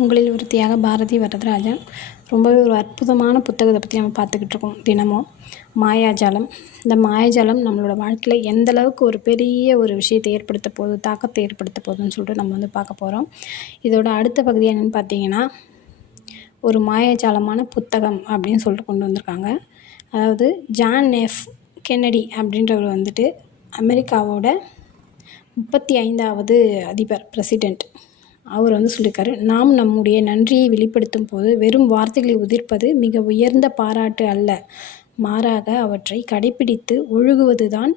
உங்களில் ஒருத்தியாக பாரதி வரதராஜன். ரொம்பவே ஒரு அற்புதமான புத்தகத்தை பற்றி நம்ம பார்த்துக்கிட்டு இருக்கோம் தினமும். மாயாஜாலம். இந்த மாயாஜாலம் நம்மளோட வாழ்க்கையில் எந்த அளவுக்கு ஒரு பெரிய ஒரு விஷயத்தை ஏற்படுத்த போகுது, தாக்கத்தை ஏற்படுத்த போகுதுன்னு சொல்லிட்டு நம்ம வந்து பார்க்க போகிறோம். இதோட அடுத்த பகுதி என்னென்னு பார்த்தீங்கன்னா, ஒரு மாயாஜாலமான புத்தகம் அப்படின்னு சொல்லிட்டு கொண்டு வந்திருக்காங்க. அதாவது ஜான் எஃப் கென்னடி அப்படின்றவர் வந்துட்டு அமெரிக்காவோட 35வது அதிபர், பிரசிடெண்ட். அவர் வந்து சொல்லியிருக்காரு, நாம் நம்முடைய நன்றியை வெளிப்படுத்தும் போது வெறும் வார்த்தைகளை உதிர்ப்பது மிக உயர்ந்த பாராட்டு அல்ல, மாறாக அவற்றை கடைப்பிடித்து ஒழுகுவது தான்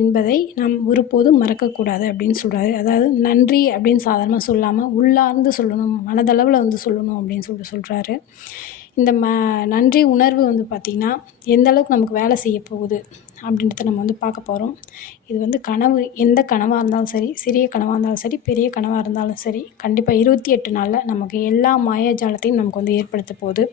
என்பதை நாம் ஒருபோதும் மறக்கக்கூடாது அப்படின்னு சொல்கிறாரு. அதாவது நன்றி அப்படின்னு சாதாரணமாக சொல்லாமல் உள்ளார்ந்து சொல்லணும், மனதளவில் வந்து சொல்லணும் அப்படின்னு சொல்கிறாரு. இந்த நன்றி உணர்வு வந்து பார்த்திங்கன்னா எந்த அளவுக்கு நமக்கு வேலை செய்ய போகுது அப்படின்றத நம்ம வந்து பார்க்க போகிறோம். இது வந்து கனவு, எந்த கனவாக இருந்தாலும் சரி, சிறிய கனவாக இருந்தாலும் சரி, பெரிய கனவாக இருந்தாலும் சரி, கண்டிப்பாக 28 நாளில் நமக்கு எல்லா மாயாஜாலத்தையும் நமக்கு வந்து ஏற்படுத்த போகுது.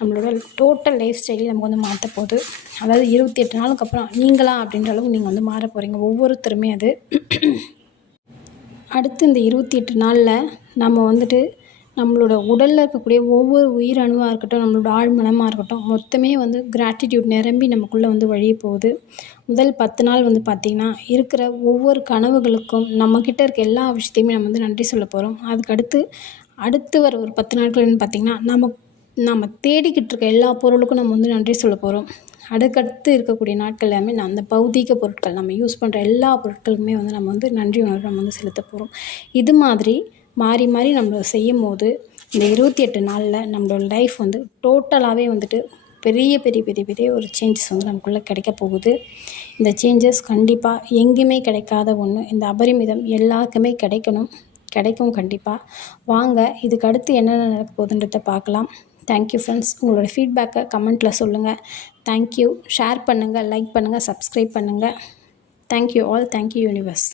நம்மளோட டோட்டல் லைஃப் ஸ்டைலையும் நமக்கு வந்து மாற்ற போகுது. அதாவது 28 நாளுக்கு அப்புறம் நீங்களா அப்படின்ற அளவுக்கு நீங்கள் வந்து மாற போகிறீங்க, ஒவ்வொருத்தருமே. அது அடுத்து இந்த 28 நாளில் நம்ம வந்துட்டு நம்மளோட உடலில் இருக்கக்கூடிய ஒவ்வொரு உயிரணுவாக இருக்கட்டும், நம்மளோட ஆழ்மனமாக இருக்கட்டும், மொத்தமே வந்து கிராட்டிடியூட் நிரம்பி நமக்குள்ளே வந்து வழிய போகுது. முதல் 10 நாள் வந்து பார்த்திங்கன்னா இருக்கிற ஒவ்வொரு கனவுகளுக்கும் நம்மக்கிட்ட இருக்க எல்லா விஷயத்தையுமே நம்ம வந்து நன்றி சொல்ல போகிறோம். அடுத்து வர ஒரு 10 நாட்கள்னு பார்த்திங்கன்னா நம்ம தேடிக்கிட்டு இருக்க எல்லா பொருளுக்கும் நம்ம வந்து நன்றி சொல்ல போகிறோம். அடுத்தடுத்து இருக்கக்கூடிய நாட்கள் எல்லாமே அந்த பௌதீக பொருட்கள், நம்ம யூஸ் பண்ணுற எல்லா பொருட்களுக்குமே வந்து நம்ம வந்து நன்றி உணர்வு நம்ம வந்து செலுத்த போகிறோம். இது மாதிரி மாறி மாறி நம்ம செய்யும் போது இந்த 28 நாளில் நம்மளோட லைஃப் வந்து டோட்டலாகவே வந்துட்டு பெரிய பெரிய பெரிய பெரிய ஒரு சேஞ்சஸ் வந்து நமக்குள்ளே கிடைக்க போகுது. இந்த சேஞ்சஸ் கண்டிப்பாக எங்கேயுமே கிடைக்காத ஒன்று. இந்த அபரிமிதம் எல்லாருக்குமே கிடைக்கும் கண்டிப்பாக. வாங்க இதுக்கு அடுத்து என்னென்ன நடக்க போகுதுன்றதை பார்க்கலாம். Thank you friends. உங்களோட ஃபீட்பேக்கை கமெண்ட்டில் சொல்லுங்கள். தேங்க்யூ. ஷேர் பண்ணுங்கள், லைக் பண்ணுங்கள், சப்ஸ்கிரைப் பண்ணுங்கள். Thank you all. Thank you universe.